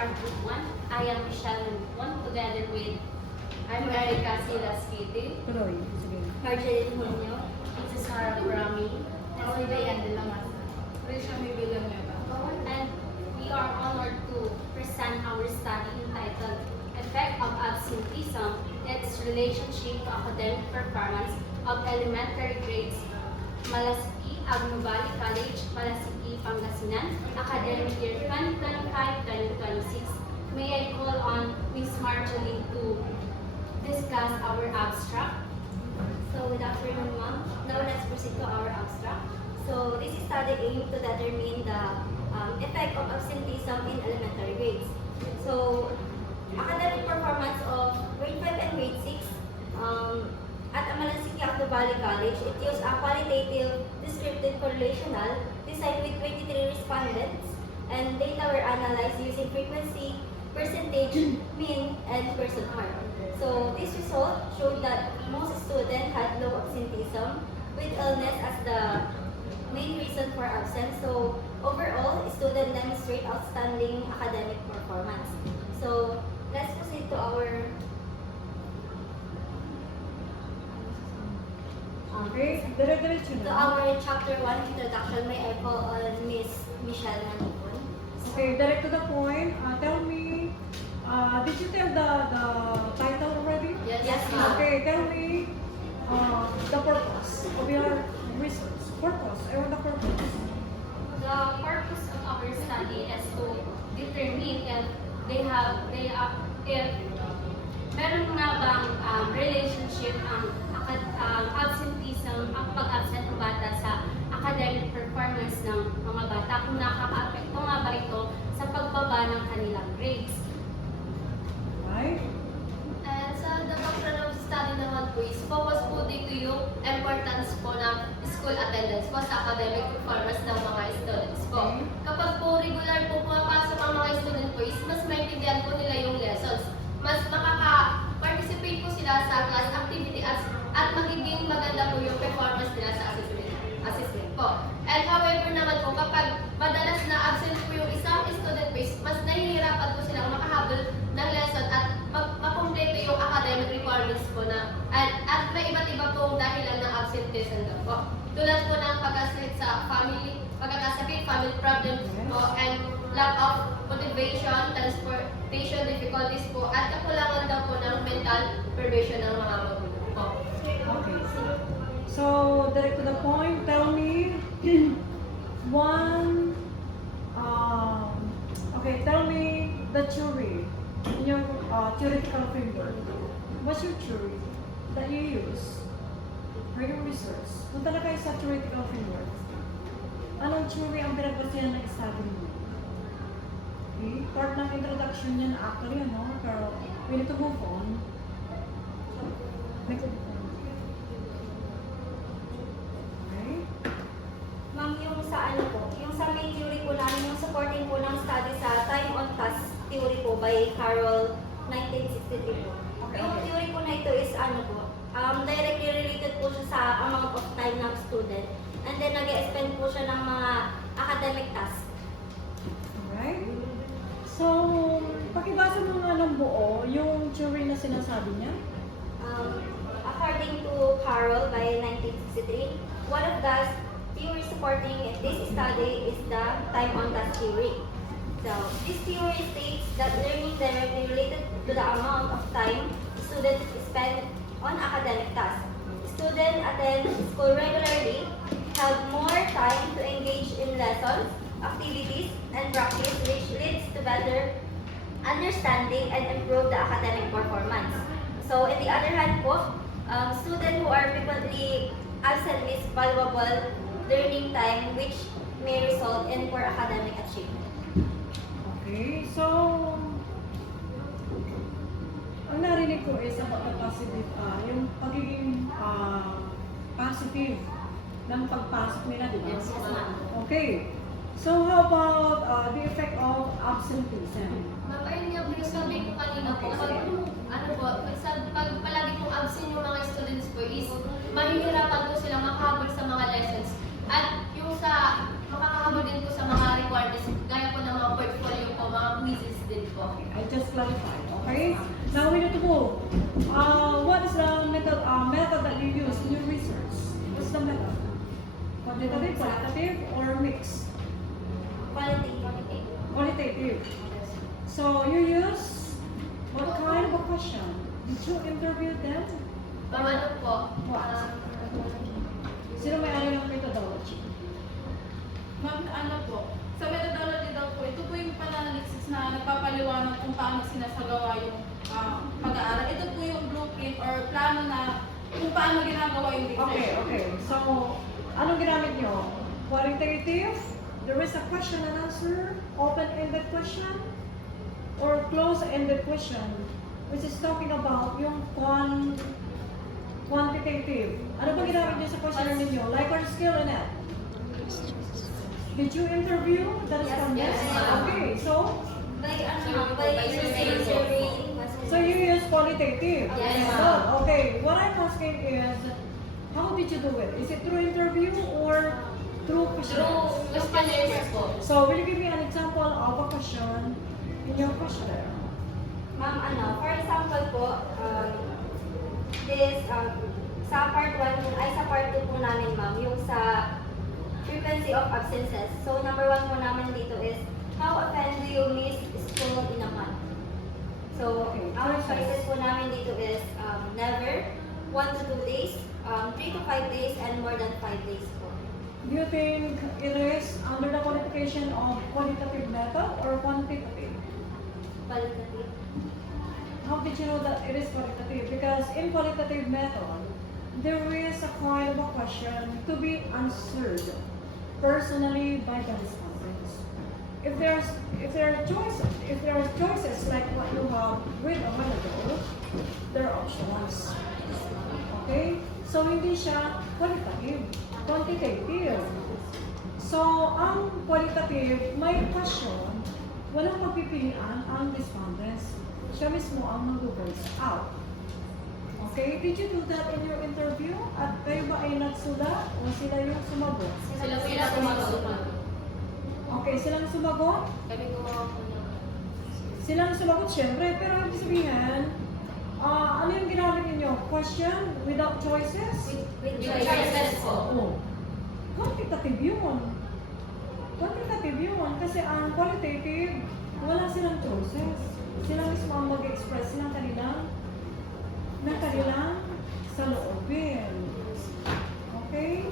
our Group 1. I am Michelle Nipon, together with I'm Erica Silas Kitty, Tuloy. Sige. Marjorie Junio, it's Sarah Brami, and Olivia De La Maza. And we are honored to present our study entitled Effect of Absenteeism, its Relationship to Academic Performance of Elementary Grades, Malasiki, Agno Valley College, Malasiki, Pangasinan, Academic Year 2025-2026. May I call on Ms. Marjorie to discuss our abstract. So good afternoon, ma'am. Now let's proceed to our abstract. So this study aims to determine the effect of absenteeism in elementary grades. So academic performance of grade 5 and grade 6 at Amalansique Agno Valley College, it used a qualitative descriptive correlational designed with 23 respondents, and data were analyzed using frequency, percentage, mean, and person harm. So this result showed that most students had low absenteeism with illness as the main reason for absence. So overall, students demonstrate outstanding academic performance. So let's proceed to our Okay, dire-diretso to na. our chapter 1 introduction. May I call on Miss Michelle Manipon. Okay, direct to the point. Tell me, did you tell the title already? Yes, ma'am. Okay, tell me the purpose of your research. Purpose, I want the purpose. The purpose of our study is to determine if if meron nga bang relationship ang absenteeism, ang pag-absent ng bata sa academic performance ng mga bata, kung nakaka-apekto nga ba ito sa pagbaba ng kanilang grades. Right? And sa the background of study naman po is focus po dito yung importance po ng school attendance po sa academic performance ng mga students po. Okay. Kapag po regular po pumapasok ang mga student po is mas maintindihan po nila yung lessons. Mas makaka-participate po sila sa class activity at magiging maganda po yung performance nila sa assessment po. And however naman po, kapag madalas na absent po yung isang student po is mas nahihirapan po silang makahabol ng lesson at makumpleto yung academic requirements po na at may iba't iba pong dahilan ng absenteeism na po. Tulad po ng pagkasakit sa pagkakasakit, family problems po, and lack of motivation, transportation difficulties po, at kakulangan daw po ng mental perversion ng mga magulang po. Okay. So, direct to the point, tell me one, okay, tell me the theory in your theoretical framework. What's your theory that you use for your research? Punta na kayo sa theoretical framework. Anong theory ang pinagbasehan ng study mo? Okay, part ng introduction niyan actually, ano, pero we need to move on. Next. Okay. Ma'am, yung sa ano po, yung sa main theory po namin, yung supporting po ng study sa time on task theory po by Carroll 1963 po. Okay, Yung okay. theory po na ito is ano po, directly related po siya sa amount of time ng student, and then nag-expend po siya ng mga academic tasks. Alright. So, pakibasa mo nga ng buo yung theory na sinasabi niya. According to Carroll by 1963, one of the theories supporting this study is the time on task theory. So, this theory states that learning directly related to the amount of time students spend on academic tasks. Students attend school regularly, have more time to engage in lessons, activities, and practice, which leads to better understanding and improve the academic performance. So, on the other hand po, students who are frequently absent is valuable learning time, which may result in poor academic achievement. Okay, so ang narinig ko is about the positive, yung pagiging positive ng pagpasok nila, di ba? Yes, ma'am. Okay, so how about the effect of absenteeism? Ma'am, ayun nga po yung sabi ko kanina po, pag palagi pong absent yung mga students po is mahihirapan po silang makahabol sa mga lessons. At yung sa makakahabol din po sa mga requirements, gaya po ng mga portfolio po, mga quizzes din po. clarified. Okay? Now we need to move. What is the method that you use in your research? What's the method? Quantitative, qualitative, or mixed? Quality. Qualitative. So you use what kind of a question? Did you interview them? Ma'am, ano po? What? Sino may ano ng methodology? Ma'am, ano po, sa methodology daw po, ito po yung pananalisis na nagpapaliwanag kung paano sinasagawa yung pag-aaral. Ito po yung blueprint or plano na kung paano ginagawa yung research. Okay. So, anong ginamit nyo? Qualitative? There is a question and answer? Open-ended question? Or close-ended question? Which is talking about yung quantitative. Ano ba ginamit nyo sa questionnaire ninyo? Likert skill and that? Did you interview? That is Yes, from yes. Okay, so By using surveying so you use qualitative. Yes, Good. Okay, what I'm asking is, how did you do it? Is it through interview or through questionnaire? Questionnaires po. So will you give me an example of a question in your questionnaire? Ma'am, for example po, sa part 1, sa part 2 po namin, ma'am, yung sa frequency of absences. So, number 1 po namin dito is, how often do you miss school in a month? So, Okay. our choices po namin dito is, never, 1 to 2 days, 3 to 5 days, and more than 5 days po. Do you think it is under the qualification of qualitative method or quantitative? Qualitative. How did you know that it is qualitative? Because in qualitative method, there is a kind of a question to be answered personally by the respondents. If there are choices like what you have read a while ago, there are options. Okay? So hindi siya qualitative, quantitative. So ang qualitative, may question, walang pagpipilian ang respondents. Siya mismo ang mag-voice out. Okay? Did you do that in your interview? At kayo ba ay nagsulat o sila yung sumagot? Sila sumagot. Okay, silang sumagot? Kami gumawa po ng Silang sumagot syempre, pero ibig sabihin, ano yung ginamit ninyo? Question without choices? With choices po. Oh. Quantitative yun. Quantitative yun. Kasi ang qualitative, wala silang choices. Sila mismo ang mag-express ng kanilang saloobin. Okay?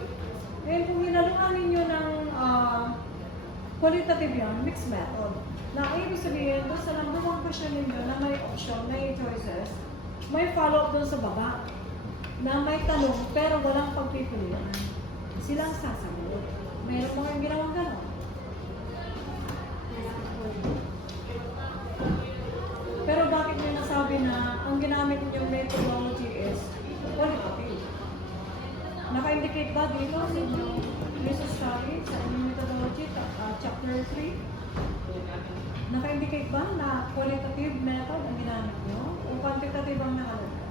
Ngayon, kung hinaluan ninyo ng qualitative yan, mixed method, na ibig sabihin, doon sa number 1 question ninyo na may option, may choices, may follow-up doon sa baba, na may tanong pero walang pagpipilian. Silang sasagot. Mayroon mo kayong ginawang gano'n. Pero bakit niyo nasabi na ang ginamit ninyong methodology is qualitative? Naka-indicate ba dito sa inyong research study, sa inyong methodology, chapter 3? Naka-indicate ba na qualitative method ang ginamit niyo? O quantitative ang nakalagay?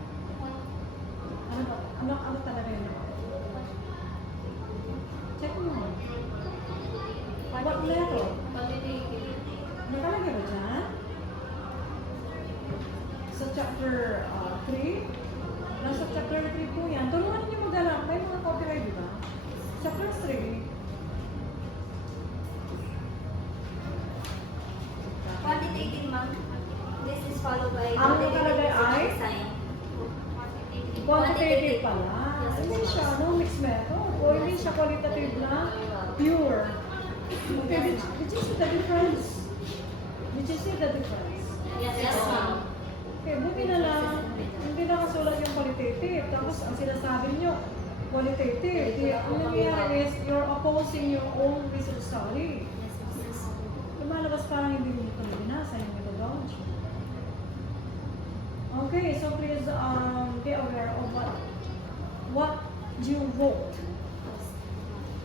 Ano ba? Ano talaga yun? Check mo. What method? quantitative. Nakalagay ba dyan? Sa chapter 3, nasa chapter 3 po yan. Tulungan niyo maghanap. May mga copyright, di ba? Chapter 3, Quantitative, ma'am. This is followed by Ang nakalagay ay? sign. quantitative pala. Yes, Hindi siya, no? Mixed method. O hindi siya qualitative na pure. Okay, did you see the difference? Did you see the difference? Yes, ma'am. Okay, buti na lang, hindi nakasulat yung qualitative. Tapos ang sinasabi nyo, qualitative. Ang nangyayari is, you're opposing your own research study. Lumalabas parang hindi nyo ito binasa yung methodology. Okay, so please be aware of what you wrote.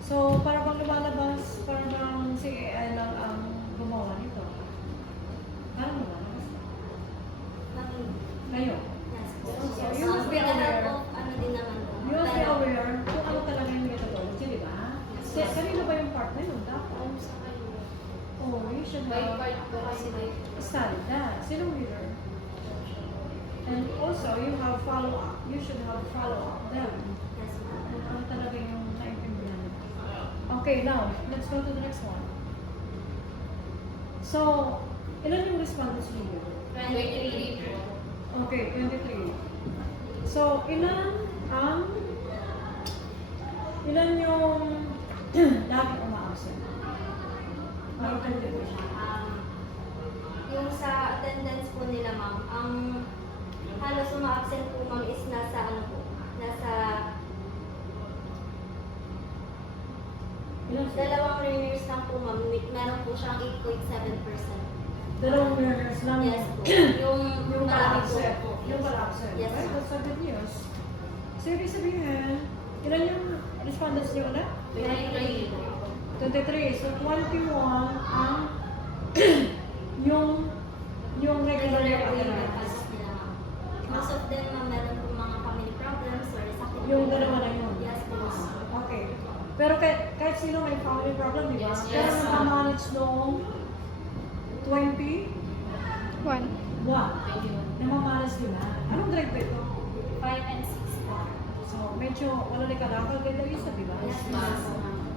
So, para bang lumalabas, para bang si AI lang ang gumawa nito. Parang lumalabas. Ngayon. So, with the help of ano din naman po. You must be aware kung ano talaga yung methodology, di ba? Kanino ba yung part na yun? Dapat. Oh, you should have required po kasi study that. Sino leader? And also, you have follow-up. You should have follow-up them. Yes, ma'am. Kung ano talaga yung naintindihan nila. Okay, now, let's go to the next one. So, ilan yung respondents niyo? 23 po. Okay, 23. So, ilan yung lagi umaabsent? Ma'am, ano po siya? Yung sa attendance po nila, ma'am, ang halos uma-absent po, ma'am, is nasa ano po, nasa Ilan sila? dalawang learners lang po, ma'am. Meron po siyang 8.7%. Dalawang learners lang. Yes po. Yung marami pala-absent. po. Yung pala-absent. Yes, Right? ma'am. That's a good news. So, ibig sabihin, ilan yung respondents niyo ulit? 23 po. 23. So, 21 ang yung regular Regular po yung attendance. nagpasok nila, ma'am. Most of them, ma'am, meron po mga family problems or sakit. Yung dalawa na yun. Yes po, ma'am. Okay. Pero kahit sino may family problem, di ba? Yes, Pero yes. nakamanage noong 21. 21. Namamanage din na. Anong grade ba ito? 5 and 6 po. So, medyo wala na kalakal grade na isa, di ba? Yes, ma'am.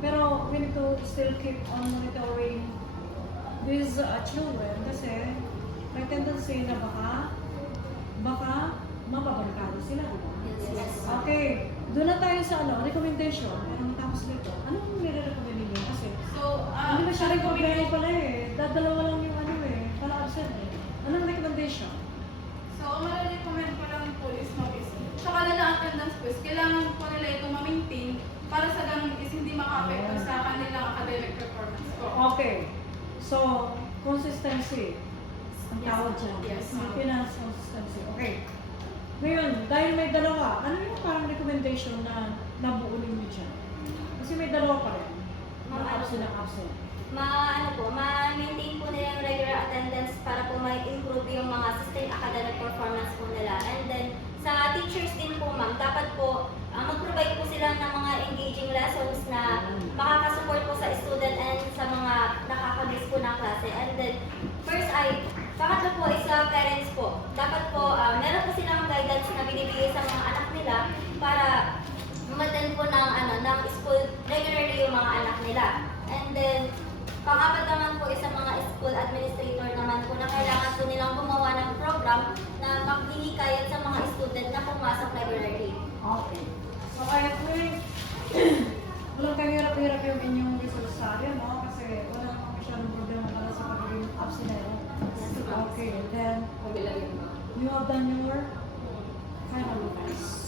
Pero we need to still keep on monitoring these children kasi may tendency na baka mapabarkado sila, di ba? Yes, yes. Okay, doon na tayo sa recommendation. Pero matapos nito, anong nire-recommend ninyo? Kasi So, hindi ba siya recommend pala eh. Dadalawa lang yung pala-absent eh. Anong recommendation? So, ang marirecommend ko lang po is mag-is. Sa kanilang attendance po is kailangan po nila itong ma-maintain para sa ganun is hindi maka-apekto sa kanilang academic performance ko. Okay. So, consistency. Ang tawag dyan. Yes, ma'am. Maintenance consistency. Okay. Ngayon, dahil may dalawa, ano yung parang recommendation na nabuo ninyo dyan? Kasi may dalawa pa rin. Absent na absent. Ma-maintain po nila yung regular attendance para po ma-improve yung mga sustained academic performance po nila. And then, sa teachers din po, ma'am, dapat po mag-provide po sila ng mga engaging lessons na makakasupport po sa student and sa mga nakakamiss po na klase. And then, first ay, pangatlo po is sa parents po. Dapat po, meron po silang guidance na binibigay sa mga anak nila para umattend po ng school regularly yung mga anak nila. And then, pang-apat naman po is sa mga school administrator naman po na kailangan po nilang gumawa ng program na maghinikayat sa mga student na pumasok regularly. Okay. So, kaya po walang kahirap-hirap yung inyong resource area, no? Kasi wala namang masyadong problema para sa pagiging absent na yun. Okay, then, you have done your final advice.